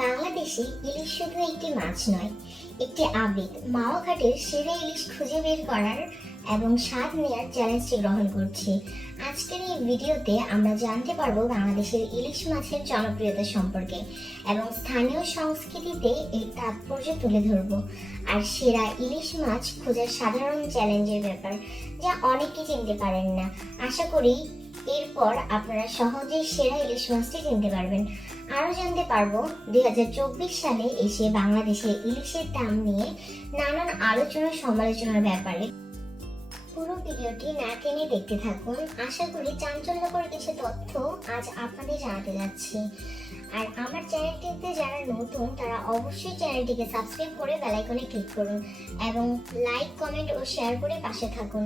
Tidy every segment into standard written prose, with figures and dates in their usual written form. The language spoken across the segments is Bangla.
বাংলাদেশে ইলিশ শুধু একটি মাছ নয়, একটি আবেগ। মাওয়া ঘাটের সেরা ইলিশ খুঁজে বের করার এবং স্বাদ নেয়ার চ্যালেঞ্জটি গ্রহণ করছি। আজকের এই ভিডিওতে আমরা জানতে পারবো বাংলাদেশের ইলিশ মাছের জনপ্রিয়তা সম্পর্কে এবং স্থানীয় সংস্কৃতিতে এর তাৎপর্য তুলে ধরবো। আর সেরা ইলিশ মাছ খোঁজার সাধারণ চ্যালেঞ্জের ব্যাপার, যা অনেকেই চিনতে পারেন না। আশা করি এরপর আপনারা সহজেই সেরা ইলিশ মাছটি চিনতে পারবেন। আরও জানতে পারবো 2024 সালে এসে বাংলাদেশে ইলিশের দাম নিয়ে নানান আলোচনা সমালোচনার ব্যাপারে। পুরো ভিডিওটি না টেনে দেখতে থাকুন। আশা করি চাঞ্চল্যকর কিছু তথ্য আজ আপনাদের জানাতে যাচ্ছি। আর আমার চ্যানেলটিতে যারা নতুন তারা অবশ্যই চ্যানেলটিকে সাবস্ক্রাইব করে বেল আইকনে ক্লিক করুন এবং লাইক, কমেন্ট ও শেয়ার করে পাশে থাকুন।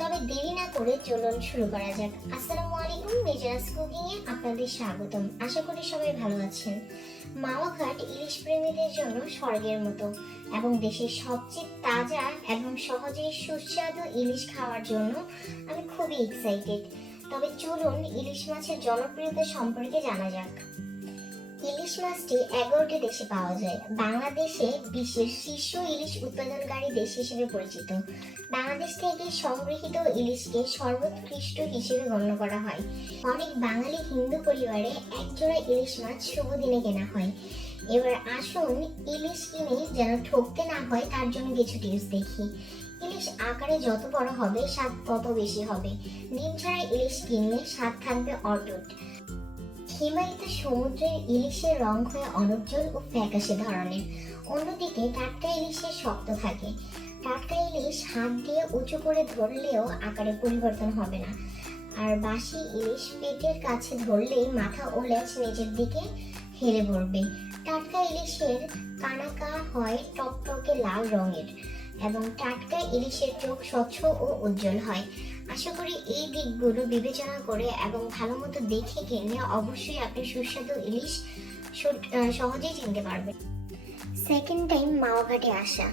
তবে দেরি না করে চলুন শুরু করা যাক। আসসালামু আলাইকুম, মেজারাস কুকিং এ আপনাদের স্বাগতম। আশা করি সবাই ভালো আছেন। মাওয়া ঘাট ইলিশ প্রেমীদের জন্য স্বর্গের মতো এবং দেশের সবচেয়ে তাজা এবং সহজেই সুস্বাদু ইলিশ খাওয়ার জন্য আমি খুবই এক্সাইটেড। তবে চলুন ইলিশ মাছের জনপ্রিয়তা সম্পর্কে জানা যাক। ইলিশ মাছটি 11টি দেশে পাওয়া যায়। বাংলাদেশে বিশ্বের শীর্ষ ইলিশ উৎপাদনকারী দেশ হিসেবে পরিচিত। বাংলাদেশ থেকে সংগৃহীত ইলিশকে সর্বোৎকৃষ্ট হিসেবে গণ্য করা হয়। অনেক বাঙালি হিন্দু পরিবারে একজোড়া ইলিশ মাছ শুভ দিনে কেনা হয়। এবার আসুন ইলিশ কিনে যেন ঠকতে না হয় তার জন্য কিছু টিপস দেখি। ইলিশ আকারে যত বড় হবে স্বাদ তত বেশি হবে। ডিম ছাড়া ইলিশ কিনলে স্বাদ থাকবে অটুট। হিমায়িত সমুদ্রের ইলিশের রং হয়ে অনুজ্জ্বল ও ফ্যাকাশে ধরনের। অন্যদিকে টাটকা ইলিশের শক্ত থাকে। টাটকা ইলিশ হাত দিয়ে উঁচু করে ধরলেও আকারে পরিবর্তন হবে না। আর বাসি ইলিশ পেটের কাছে ধরলেই মাথা ও লেজ নিচের দিকে হেলে পড়বে। টাটকা ইলিশের কানাকা হয় টকটকে লাল রঙের এবং টাটকা ইলিশের চোখ স্বচ্ছ ও উজ্জ্বল হয়। আশা করি এই দিকগুলো বিবেচনা করে এবং ভালো মতো দেখে কিনলে অবশ্যই আপনি সুস্বাদু ইলিশ সহজেই চিনতে পারবেন। সেকেন্ড টাইম মাওয়া ঘাটে আসা।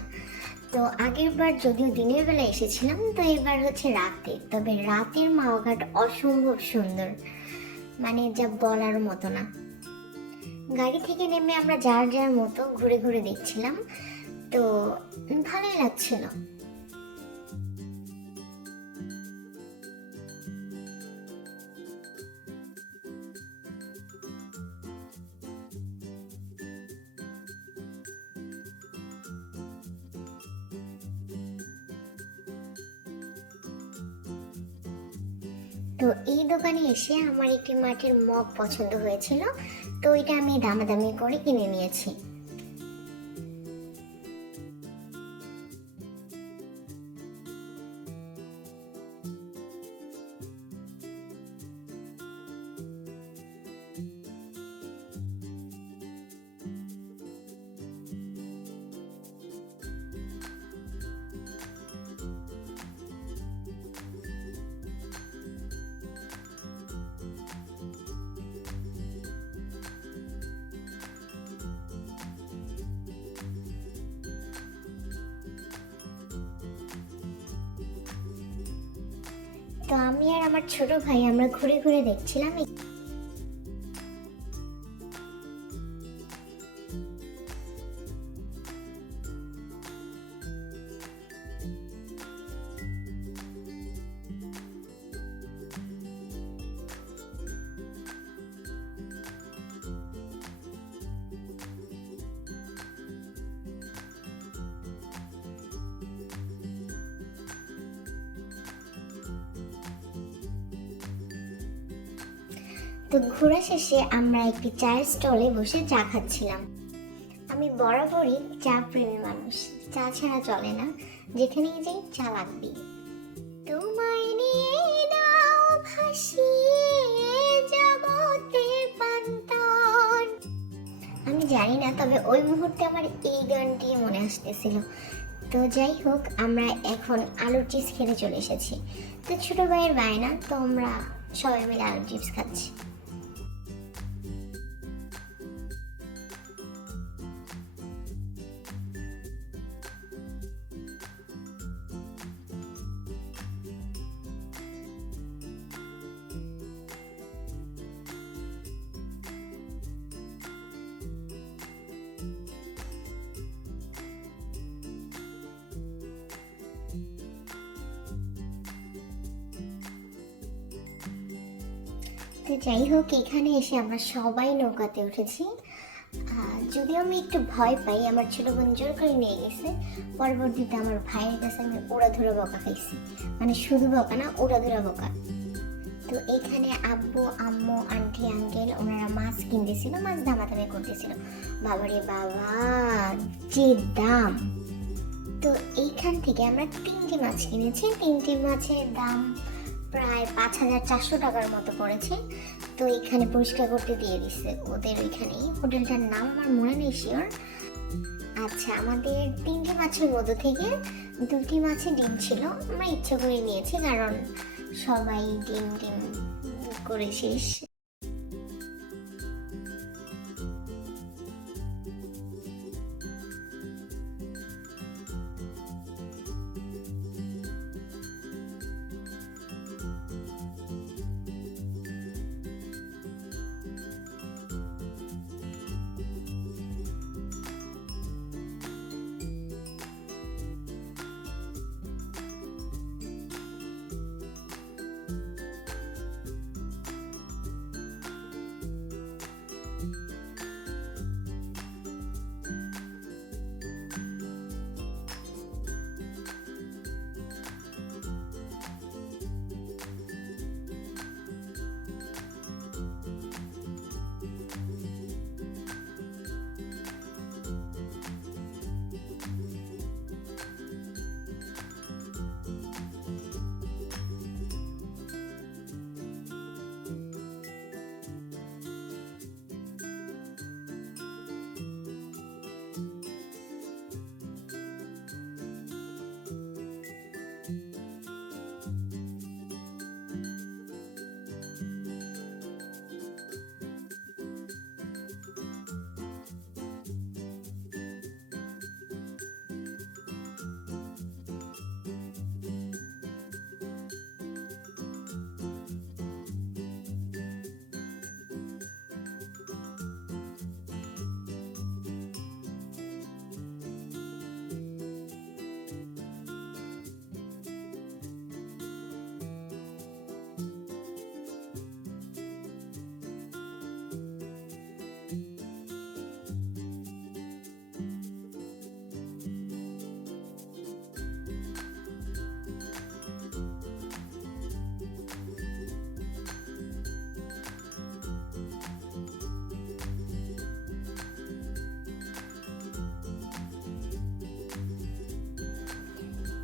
তো আগের বার যদিও দিনের বেলা এসেছিলাম, তো এবার হচ্ছে রাতে। তবে রাতের মাওয়া ঘাট অসম্ভব সুন্দর, মানে যা বলার মতো না। গাড়ি থেকে নেমে আমরা যার যার মতো ঘুরে ঘুরে দেখছিলাম, তো ভালোই লাগছিল। তো এই দোকানে এসে আমার একটি মাটির মগ পছন্দ হয়েছিল, তো এটা আমি দামাদামি করে কিনে নিয়েছি। তো আমি আর আমার ছোট ভাই আমরা ঘুরে ঘুরে দেখছিলাম। তো ঘোরা শেষে আমরা একটি চায়ের স্টলে বসে চা খাচ্ছিলাম। আমি বরাবরই চা প্রেমী মানুষ, চা ছাড়া চলে না। যেখানেই যাই চা লাগবে। তোমায় নিয়ে নাও ভাসিয়ে জগতে পান্তন। আমি জানি না, তবে ওই মুহূর্তে আমার এই গানটি মনে আসতেছিল। তো যাই হোক, আমরা এখন আলুর চিপস খেতে চলে এসেছি। তো ছোট ভাইয়ের বায়না, তো আমরা সবাই মিলে আলুর চিপস খাচ্ছি। তো যাই হোক, এখানে এসে আমরা সবাই নৌকাতে উঠেছি। যদিও আমি একটু ভয় পাই, আমার ছোট বোন জোর করে নিয়ে গেছে। পরবর্তীতে আমার ভাইয়ের কাছে আমি উড়াধুরা বকা খাইছি, মানে শুধু বকা না, উড়াধুরা বকা। তো এখানে আব্বু আম্মু আন্টি আঙ্কেল ওনারা মাছ কিনতেছিল, মাছ দামাদামি করতেছিল। বাবারে বাবা, যে দাম! তো এইখান থেকে আমরা 3টি মাছ কিনেছি। 3টি মাছের দাম প্রায় 5,400 টাকার মতো পড়েছে। তো এখানে পরিষ্কার করতে দিয়ে দিচ্ছে ওদের ওইখানেই। হোটেলটার নাম আমার মনে নেই শিওর। আচ্ছা, আমাদের 3টি মাছের মধ্যে থেকে 2টি মাছে ডিম ছিল। আমরা ইচ্ছা করে নিয়েছি, কারণ সবাই ডিম ডিম করে শেষ।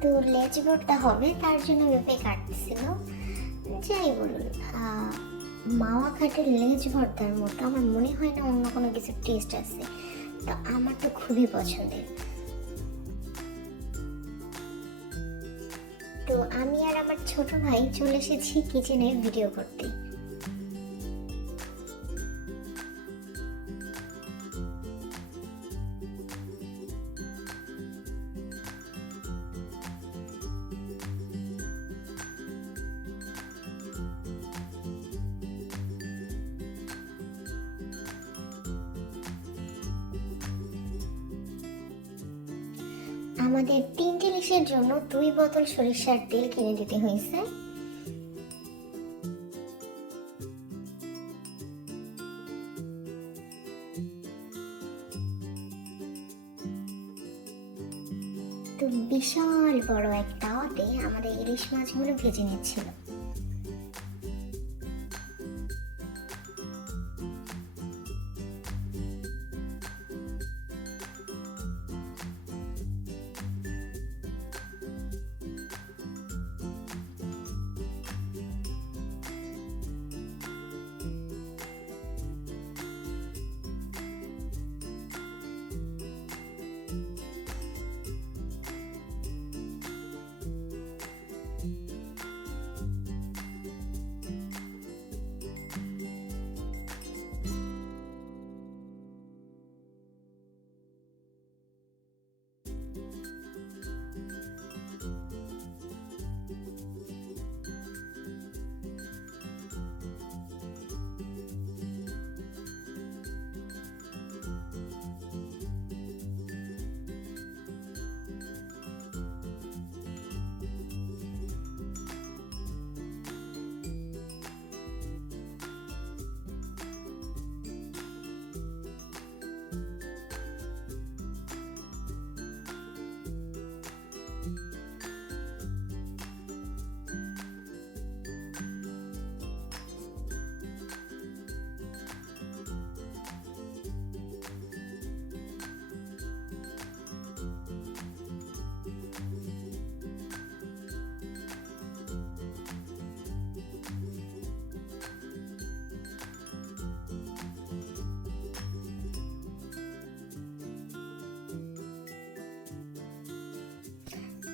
তো লেজ ভর্তা হবে, তার জন্য পেঁপে কাটছিল। যাই বলুন, মাওয়া ঘাটের লেজ ভর্তার মতো আমার মনে হয় না অন্য কোনো কিছু টেস্ট আছে। তো আমার তো খুবই পছন্দের। তো আমি আর আমার ছোট ভাই চলে এসেছি কিচেনে ভিডিও করতে। আমাদের 3টি ইলিশের জন্য 2 বোতল সরিষার তেল কিনে দিতে হয়েছে। তো বিশাল বড় এক তাওয়াতে আমাদের ইলিশ মাছগুলো ভেজে নিচ্ছিল।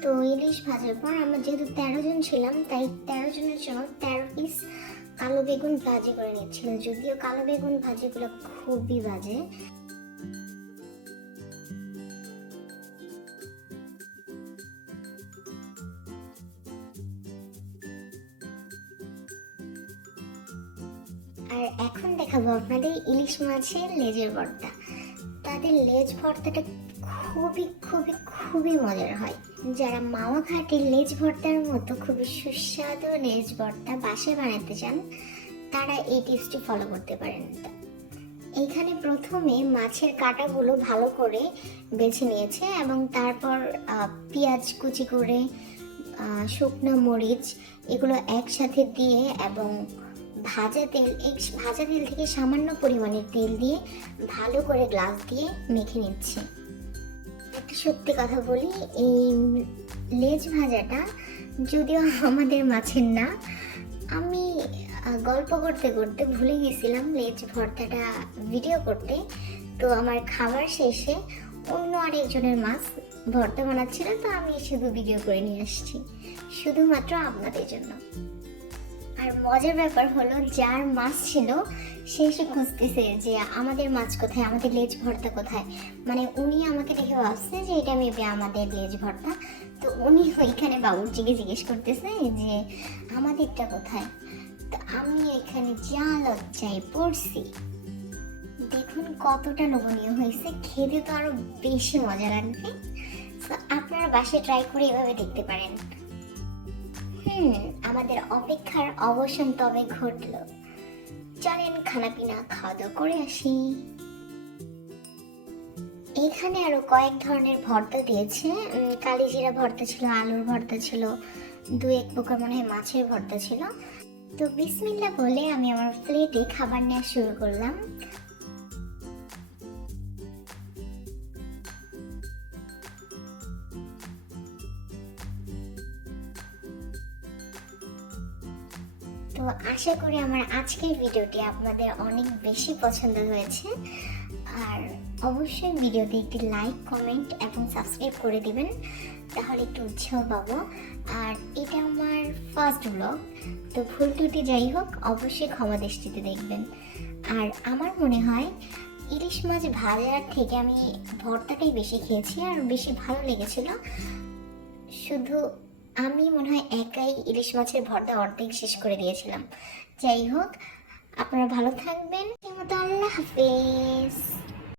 তো ইলিশ ভাজার পর আমরা যেহেতু 13 জন ছিলাম, তাই 13 জনের জন্য 13 পিস কালো বেগুন ভাজি করে নিচ্ছিল। যদিও কালো বেগুন ভাজিগুলো খুবই বাজে। আর এখন দেখাবো আপনাদের ইলিশ মাছের লেজের ভর্তা। তাদের লেজ ভর্তাটা খুবই খুবই খুবই মজার হয়। যারা মাওয়া ঘাটের লেজ ভর্তার মতো খুবই সুস্বাদু লেজ ভর্তা বাসায় বানাতে চান, তারা এই টিপসটি ফলো করতে পারেন। এইখানে প্রথমে মাছের কাঁটাগুলো ভালো করে বেছে নিয়েছে এবং তারপর পেঁয়াজ কুচি করে, শুকনো মরিচ এগুলো একসাথে দিয়ে এবং ভাজা তেল থেকে সামান্য পরিমাণের তেল দিয়ে ভালো করে গ্লাস দিয়ে মেখে নিচ্ছে। একটা সত্যি কথা বলি, এই লেজ ভাজাটা যদিও আমাদের মাছের না, আমি গল্প করতে করতে ভুলে গেছিলাম লেজ ভর্তাটা ভিডিও করতে। তো আমার খাবার শেষে অন্য আরেকজনের মাছ ভর্তা বানাচ্ছিল, তো আমি শুধু ভিডিও করে নিয়ে আসছি শুধুমাত্র আপনাদের জন্য। আর মজার ব্যাপার হলো, যার মাছ ছিল সে এসে খুঁজতেছে যে আমাদের মাছ কোথায়, আমাদের লেজ ভর্তা কোথায়। মানে উনি আমাকে দেখে ভাবছে যে এটা মেবি আমাদের লেজ ভর্তা। তো উনি ওইখানে বাবুর্চিকে জিজ্ঞেস করতেছে যে আমাদেরটা কোথায়। তো আমি এখানে যা লজ্জায় পড়ছি। দেখুন কতটা লোভনীয় হয়েছে, খেতে তো আরো বেশি মজা লাগবে। তো আপনারা বাসায় ট্রাই করে এভাবে দেখতে পারেন। আমাদের অপেক্ষার অবসান তবে ঘটলো। চলেন খানাপিনা খাওয়া দাওয়া করে আসি। এখানে আরো কয়েক ধরনের ভর্তা দিয়েছে। কালিজিরা ভর্তা ছিল, আলুর ভর্তা ছিল, দু এক প্রকার মনে হয় মাছের ভর্তা ছিল। তো বিসমিল্লাহ বলে আমি আমার প্লেটে খাবার নেওয়া শুরু করলাম। তো আশা করি আমার আজকের ভিডিওটি আপনাদের অনেক বেশি পছন্দ হয়েছে। আর অবশ্যই ভিডিওতে একটি লাইক, কমেন্ট এবং সাবস্ক্রাইব করে দিবেন, তাহলে একটু উৎসাহ পাবো। আর এটা আমার ফার্স্ট ব্লগ, তো ভুল ত্রুটি যাই হোক অবশ্যই ক্ষমা দৃষ্টিতে দেখবেন। আর আমার মনে হয় ইলিশ মাছ ভাজার থেকে আমি ভর্তাটাই বেশি খেয়েছি আর বেশি ভালো লেগেছিল। শুধু আমি মনে হয় একাই ইলিশ মাছের ভর্তা অর্ধেক শেষ করে দিয়েছিলাম। যাই হোক, আপনারা ভালো থাকবেন। আল্লাহ হাফেজ।